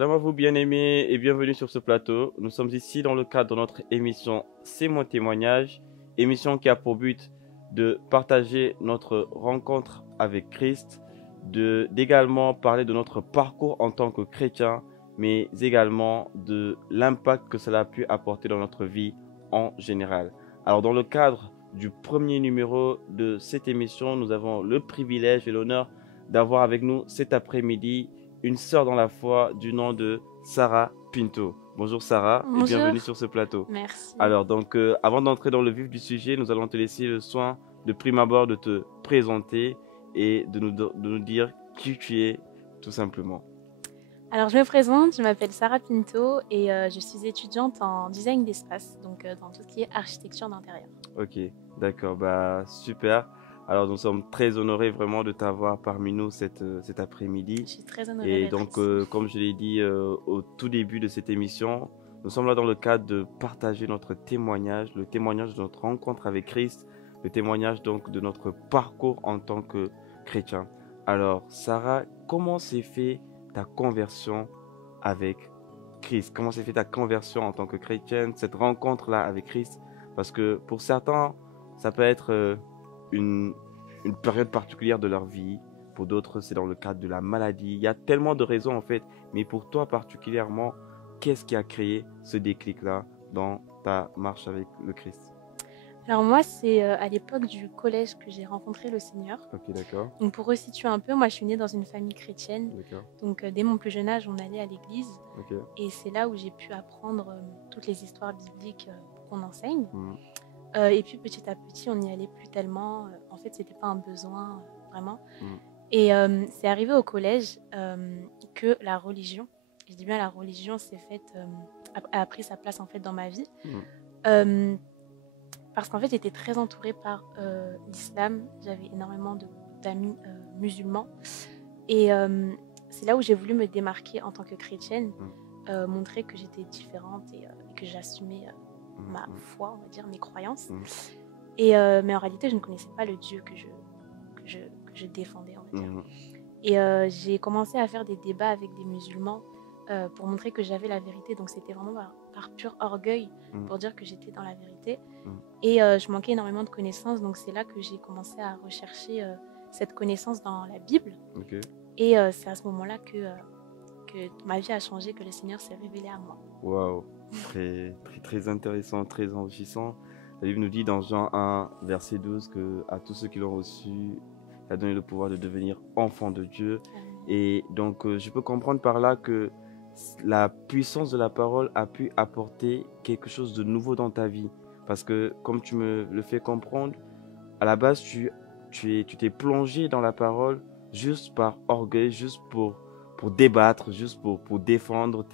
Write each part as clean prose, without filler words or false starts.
Shalom à vous bien-aimés et bienvenue sur ce plateau. Nous sommes ici dans le cadre de notre émission C'est mon témoignage, émission qui a pour but de partager notre rencontre avec Christ, d'également parler de notre parcours en tant que chrétien, mais également de l'impact que cela a pu apporter dans notre vie en général. Alors dans le cadre du premier numéro de cette émission, nous avons le privilège et l'honneur d'avoir avec nous cet après-midi une sœur dans la foi du nom de Sarah Pinto. Bonjour Sarah et Bonjour, bienvenue sur ce plateau. merci. Alors donc avant d'entrer dans le vif du sujet, nous allons te laisser le soin de prime abord de te présenter et de nous dire qui tu es tout simplement. Alors je me présente, je m'appelle Sarah Pinto et je suis étudiante en design d'espace, donc dans tout ce qui est architecture d'intérieur. Ok, d'accord, bah super. Alors nous sommes très honorés vraiment de t'avoir parmi nous cet après-midi. Je suis très honorée Et d'être donc ici. comme je l'ai dit au tout début de cette émission, nous sommes là dans le cadre de partager notre témoignage, le témoignage de notre rencontre avec Christ, le témoignage donc de notre parcours en tant que chrétien. Alors Sarah, comment s'est fait ta conversion avec Christ? Comment s'est fait ta conversion en tant que chrétienne, cette rencontre-là avec Christ? Parce que pour certains, ça peut être une, une période particulière de leur vie. Pour d'autres, c'est dans le cadre de la maladie. Il y a tellement de raisons en fait. Mais pour toi particulièrement, qu'est-ce qui a créé ce déclic-là dans ta marche avec le Christ? Alors moi, c'est à l'époque du collège que j'ai rencontré le Seigneur. Ok, d'accord. Donc pour resituer un peu, moi je suis née dans une famille chrétienne. D'accord. Donc dès mon plus jeune âge, on allait à l'église. Ok. Et c'est là où j'ai pu apprendre toutes les histoires bibliques qu'on enseigne. Mhm. Et puis petit à petit, on n'y allait plus tellement. En fait, c'était pas un besoin vraiment. Mhm. Et c'est arrivé au collège que la religion, je dis bien la religion, a pris sa place en fait dans ma vie. Mhm. Parce qu'en fait, j'étais très entourée par l'islam. J'avais énormément d'amis musulmans. Et c'est là où j'ai voulu me démarquer en tant que chrétienne, montrer que j'étais différente et que j'assumais ma foi, on va dire, mes croyances. Mais en réalité, je ne connaissais pas le Dieu que je défendais, on va dire. Et j'ai commencé à faire des débats avec des musulmans pour montrer que j'avais la vérité. Donc c'était vraiment par pur orgueil pour dire que j'étais dans la vérité. Et je manquais énormément de connaissances. Donc c'est là que j'ai commencé à rechercher cette connaissance dans la Bible. Ok. Et c'est à ce moment-là que ma vie a changé, que le Seigneur s'est révélé à moi. Waouh, très, très, très intéressant, très enrichissant. La Bible nous dit dans Jean 1, verset 12, que à tous ceux qui l'ont reçu, il a donné le pouvoir de devenir enfants de Dieu. Et donc, je peux comprendre par là que la puissance de la parole a pu apporter quelque chose de nouveau dans ta vie. Parce que, comme tu me le fais comprendre, à la base, tu t'es plongé dans la parole juste par orgueil, juste pour débattre, juste pour défendre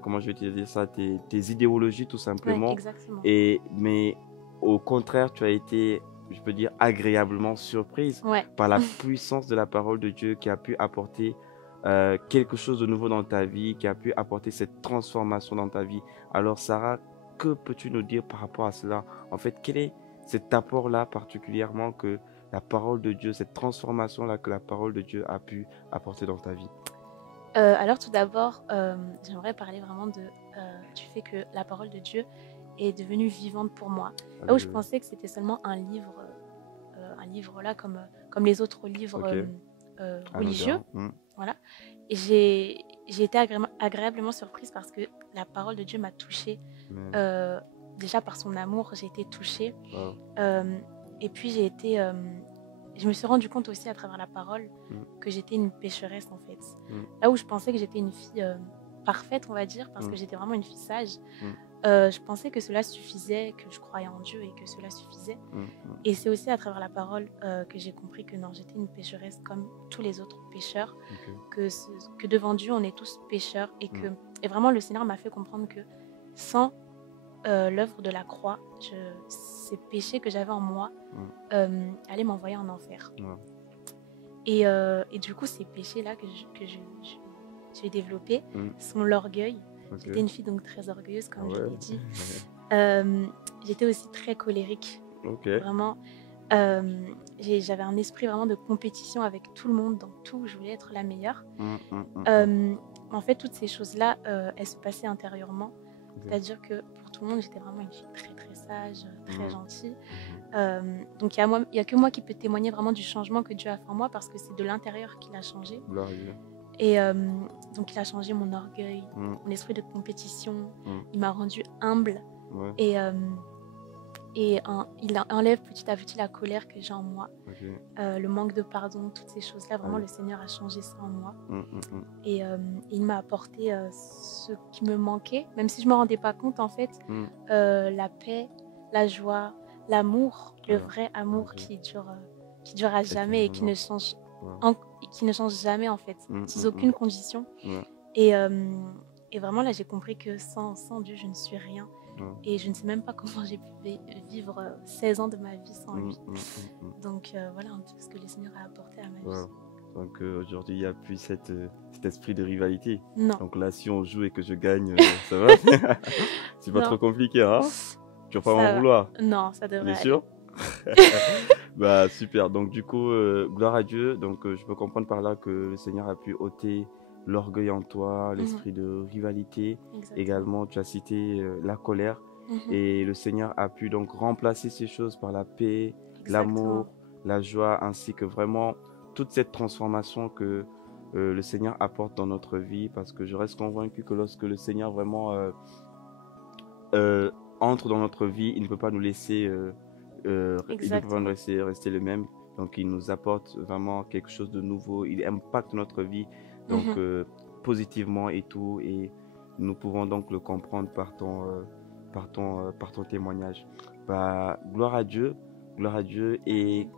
comment je vais te dire ça, tes idéologies tout simplement. Ouais, exactement. Mais au contraire, tu as été, je peux dire, agréablement surprise par la puissance de la parole de Dieu qui a pu apporter quelque chose de nouveau dans ta vie, qui a pu apporter cette transformation dans ta vie. Alors Sarah, que peux-tu nous dire par rapport à cela? En fait, quel est cet apport-là particulièrement que la parole de Dieu, cette transformation-là que la parole de Dieu a pu apporter dans ta vie? Alors tout d'abord, j'aimerais parler vraiment du fait que la parole de Dieu est devenue vivante pour moi. Là où je pensais que c'était seulement un livre là comme les autres livres religieux. Voilà. Et j'ai été agréablement surprise parce que la parole de Dieu m'a touchée. Déjà par son amour, j'ai été touchée. Et puis je me suis rendu compte aussi à travers la parole que j'étais une pécheresse en fait. Là où je pensais que j'étais une fille parfaite, on va dire, parce que j'étais vraiment une fille sage, je pensais que cela suffisait, que je croyais en Dieu et que cela suffisait. Et c'est aussi à travers la parole que j'ai compris que non, j'étais une pécheresse comme tous les autres pécheurs, que devant Dieu on est tous pécheurs et vraiment le Seigneur m'a fait comprendre que sans l'œuvre de la croix, ces péchés que j'avais en moi allaient m'envoyer en enfer. Et du coup, ces péchés-là que j'ai développés sont l'orgueil. J'étais une fille donc très orgueilleuse, comme je l'ai dit. J'étais aussi très colérique. Vraiment, j'avais un esprit vraiment de compétition avec tout le monde, dans tout. Je voulais être la meilleure. En fait, toutes ces choses-là, elles se passaient intérieurement. Ok. C'est-à-dire que pour tout le monde, j'étais vraiment une fille très, très sage, très Mhm. gentille. Mhm. Donc il y a que moi qui peux témoigner vraiment du changement que Dieu a fait en moi parce que c'est de l'intérieur qu'il a changé. Gloire à Dieu. Et donc il a changé mon orgueil, Mhm. mon esprit de compétition. Mhm. Il m'a rendue humble Ouais. et, il enlève petit à petit la colère que j'ai en moi, Ok. le manque de pardon, toutes ces choses-là. Vraiment, Allez. le Seigneur a changé ça en moi. Mhm. Mhm. Et il m'a apporté ce qui me manquait, même si je ne me rendais pas compte, en fait, Mhm. la paix, la joie, l'amour, le Voilà. vrai amour Ok. qui dure à jamais et qui Éternellement. ne change, Wow. qui ne change jamais, en fait, Mhm. sous Mhm. aucune condition. Ouais. Et, et vraiment, là, j'ai compris que sans Dieu, je ne suis rien. Ouais. Et je ne sais même pas comment j'ai pu vivre 16 ans de ma vie sans Mhm. lui. Mhm. Mhm. Donc voilà un peu ce que le Seigneur a apporté à ma vie. Wow. Donc aujourd'hui, il n'y a plus cet esprit de rivalité. Non, Donc là, si on joue et que je gagne, ça va? C'est pas trop non, compliqué, hein? Tu vas pas m'en ça va. vouloir? Non, ça On devrait est aller. sûr? Bah super. Donc du coup, gloire à Dieu. Donc je peux comprendre par là que le Seigneur a pu ôter l'orgueil en toi, Mhm, l'esprit de rivalité. exactement. Également, tu as cité la colère. Mhm, Et le Seigneur a pu donc remplacer ces choses par la paix, exactement. l'amour, la joie, ainsi que vraiment toute cette transformation que le Seigneur apporte dans notre vie. Parce que je reste convaincu que lorsque le Seigneur vraiment euh, entre dans notre vie, il ne peut pas nous laisser, il ne peut pas nous Exactement. laisser rester le même. Donc, il nous apporte vraiment quelque chose de nouveau. Il impacte notre vie donc Mhm, positivement et tout. Et nous pouvons donc le comprendre par ton témoignage. Bah, gloire à Dieu, gloire à Dieu. Et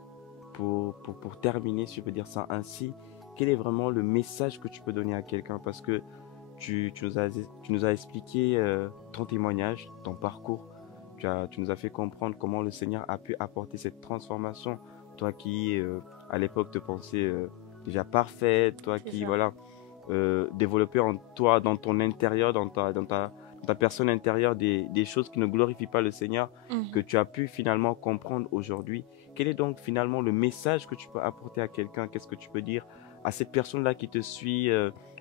pour terminer, si je peux dire ça ainsi, quel est vraiment le message que tu peux donner à quelqu'un? Parce que tu nous as expliqué ton témoignage, ton parcours. Tu nous as fait comprendre comment le Seigneur a pu apporter cette transformation. Toi qui, à l'époque, te pensais déjà parfaite, toi c'est qui, ça. voilà, développais en toi, dans ton intérieur, dans ta personne intérieure, des choses qui ne glorifient pas le Seigneur, que Mhm. tu as pu finalement comprendre aujourd'hui. Quel est donc finalement le message que tu peux apporter à quelqu'un? Qu'est-ce que tu peux dire à cette personne-là qui te suit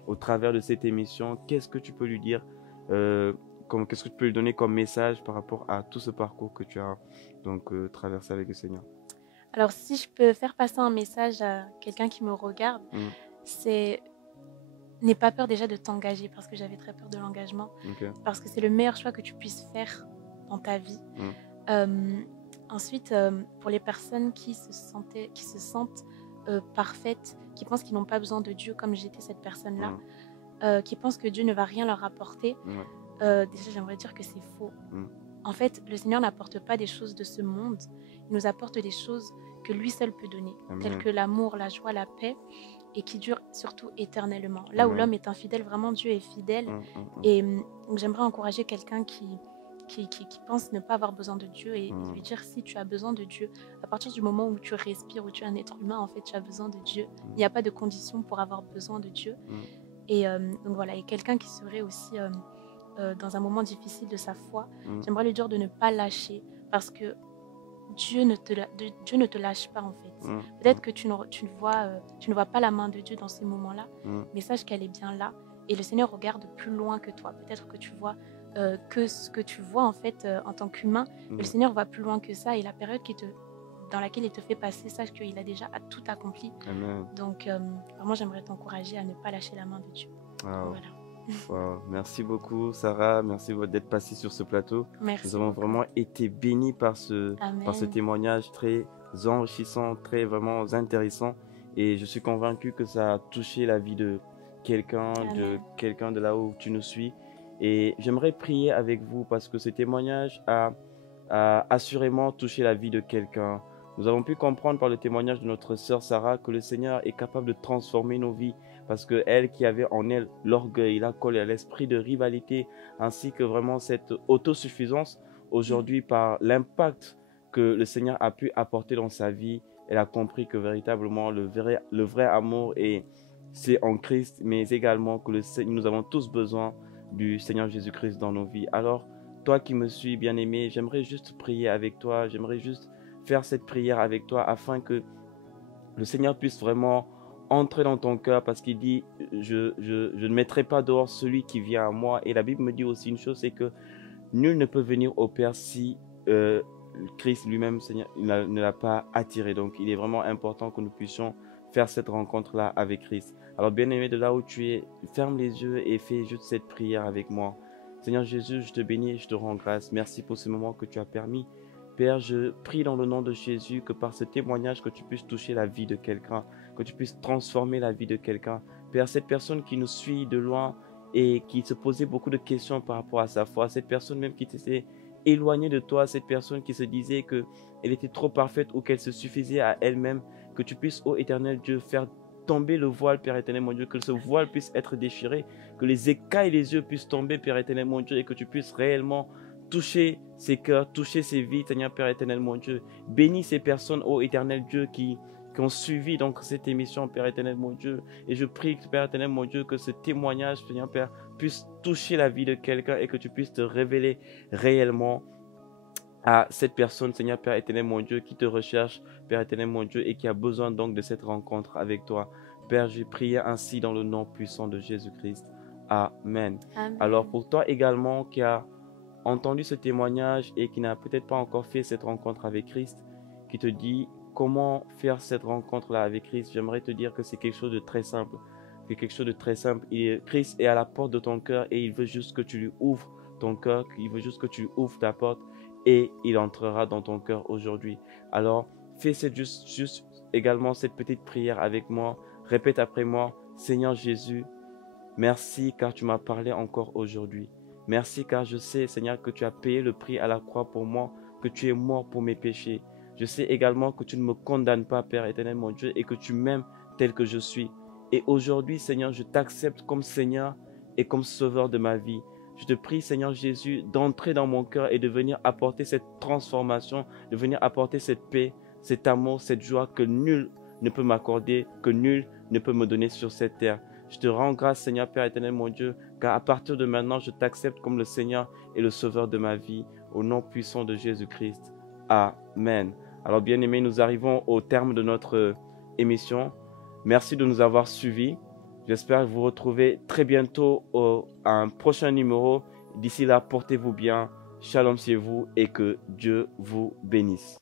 au travers de cette émission? Qu'est-ce que tu peux lui dire qu'est-ce que tu peux lui donner comme message par rapport à tout ce parcours que tu as donc traversé avec le Seigneur? Alors, si je peux faire passer un message à quelqu'un qui me regarde, Mm. c'est n'aie pas peur déjà de t'engager parce que j'avais très peur de l'engagement. Ok. Parce que c'est le meilleur choix que tu puisses faire dans ta vie. Mm. Ensuite, pour les personnes qui se sentent parfaites, qui pensent qu'ils n'ont pas besoin de Dieu, comme j'étais cette personne-là, qui pensent que Dieu ne va rien leur apporter, Mm. déjà j'aimerais dire que c'est faux. Mm. En fait, le Seigneur n'apporte pas des choses de ce monde, il nous apporte des choses que lui seul peut donner, telles Amen. que l'amour, la joie, la paix, et qui durent surtout éternellement. Là où Amen. l'homme est infidèle, vraiment Dieu est fidèle. Mm. Et donc j'aimerais encourager quelqu'un qui pense ne pas avoir besoin de Dieu et lui Mm. dire si tu as besoin de Dieu, à partir du moment où tu respires, où tu es un être humain, en fait, tu as besoin de Dieu. Mm. Il n'y a pas de condition pour avoir besoin de Dieu. Mm. Et donc voilà, et quelqu'un qui serait aussi dans un moment difficile de sa foi, Mm. j'aimerais lui dire de ne pas lâcher parce que Dieu ne te lâche pas en fait. Mm. Peut-être que tu ne vois pas la main de Dieu dans ces moments-là, Mm. mais sache qu'elle est bien là. Et le Seigneur regarde plus loin que toi. Peut-être que tu vois que ce que tu vois en fait en tant qu'humain, mais le Mm. Seigneur va plus loin que ça. Et la période dans laquelle il te fait passer, sache qu'il a déjà tout accompli. Amen. Donc vraiment, j'aimerais t'encourager à ne pas lâcher la main de Dieu. Wow. Voilà. Wow. Merci beaucoup, Sarah. Merci d'être passée sur ce plateau. Merci Nous avons beaucoup. vraiment été bénis par ce Amen. témoignage très enrichissant, très vraiment intéressant. Et je suis convaincu que ça a touché la vie de Amen. quelqu'un de là où tu nous suis. Et j'aimerais prier avec vous parce que ce témoignage a assurément touché la vie de quelqu'un. Nous avons pu comprendre par le témoignage de notre sœur Sarah que le Seigneur est capable de transformer nos vies parce que elle qui avait en elle l'orgueil, la colère, l'esprit de rivalité, ainsi que vraiment cette autosuffisance, aujourd'hui par l'impact que le Seigneur a pu apporter dans sa vie, elle a compris que véritablement le vrai amour c'est en Christ, mais également que nous avons tous besoin du Seigneur Jésus-Christ dans nos vies. Alors, toi qui me suis bien-aimé, j'aimerais juste prier avec toi, j'aimerais juste faire cette prière avec toi afin que le Seigneur puisse vraiment entrer dans ton cœur parce qu'il dit, je ne mettrai pas dehors celui qui vient à moi. Et la Bible me dit aussi une chose, c'est que nul ne peut venir au Père si Christ lui-même, Seigneur, ne l'a pas attiré. Donc, il est vraiment important que nous puissions faire cette rencontre-là avec Christ. Alors, bien-aimé, de là où tu es, ferme les yeux et fais juste cette prière avec moi. Seigneur Jésus, je te bénis et je te rends grâce. Merci pour ce moment que tu as permis. Père, je prie dans le nom de Jésus que par ce témoignage, que tu puisses toucher la vie de quelqu'un, que tu puisses transformer la vie de quelqu'un. Père, cette personne qui nous suit de loin et qui se posait beaucoup de questions par rapport à sa foi, cette personne même qui s'était éloignée de toi, cette personne qui se disait qu'elle était trop parfaite ou qu'elle se suffisait à elle-même, que tu puisses, ô éternel Dieu, faire tomber le voile, Père éternel mon Dieu, que ce voile puisse être déchiré, que les écailles des yeux puissent tomber, Père éternel mon Dieu, et que tu puisses réellement toucher ces cœurs, toucher ces vies, Seigneur Père éternel mon Dieu. Bénis ces personnes, ô éternel Dieu, qui ont suivi donc cette émission, Père éternel mon Dieu. Et je prie, Père éternel mon Dieu, que ce témoignage, Seigneur Père, puisse toucher la vie de quelqu'un et que tu puisses te révéler réellement à cette personne, Seigneur Père éternel mon Dieu, qui te recherche, Père éternel mon Dieu, et qui a besoin donc de cette rencontre avec toi. Père, j'ai prié ainsi dans le nom puissant de Jésus-Christ. Amen. Amen. Alors pour toi également qui a entendu ce témoignage et qui n'a peut-être pas encore fait cette rencontre avec Christ, qui te dit comment faire cette rencontre-là avec Christ, j'aimerais te dire que c'est quelque chose de très simple. C'est quelque chose de très simple. Christ est à la porte de ton cœur et il veut juste que tu lui ouvres ton cœur, il veut juste que tu lui ouvres ta porte et il entrera dans ton cœur aujourd'hui. Alors, fais juste également cette petite prière avec moi. Répète après moi, Seigneur Jésus, merci car tu m'as parlé encore aujourd'hui. Merci car je sais, Seigneur, que tu as payé le prix à la croix pour moi, que tu es mort pour mes péchés. Je sais également que tu ne me condamnes pas, Père éternel, mon Dieu, et que tu m'aimes tel que je suis. Et aujourd'hui, Seigneur, je t'accepte comme Seigneur et comme Sauveur de ma vie. Je te prie, Seigneur Jésus, d'entrer dans mon cœur et de venir apporter cette transformation, de venir apporter cette paix, cet amour, cette joie que nul ne peut m'accorder, que nul ne peut me donner sur cette terre. Je te rends grâce, Seigneur Père éternel, mon Dieu, car à partir de maintenant, je t'accepte comme le Seigneur et le Sauveur de ma vie, au nom puissant de Jésus-Christ. Amen. Alors, bien-aimés, nous arrivons au terme de notre émission. Merci de nous avoir suivis. J'espère vous retrouver très bientôt à un prochain numéro. D'ici là, portez-vous bien. Shalom chez vous et que Dieu vous bénisse.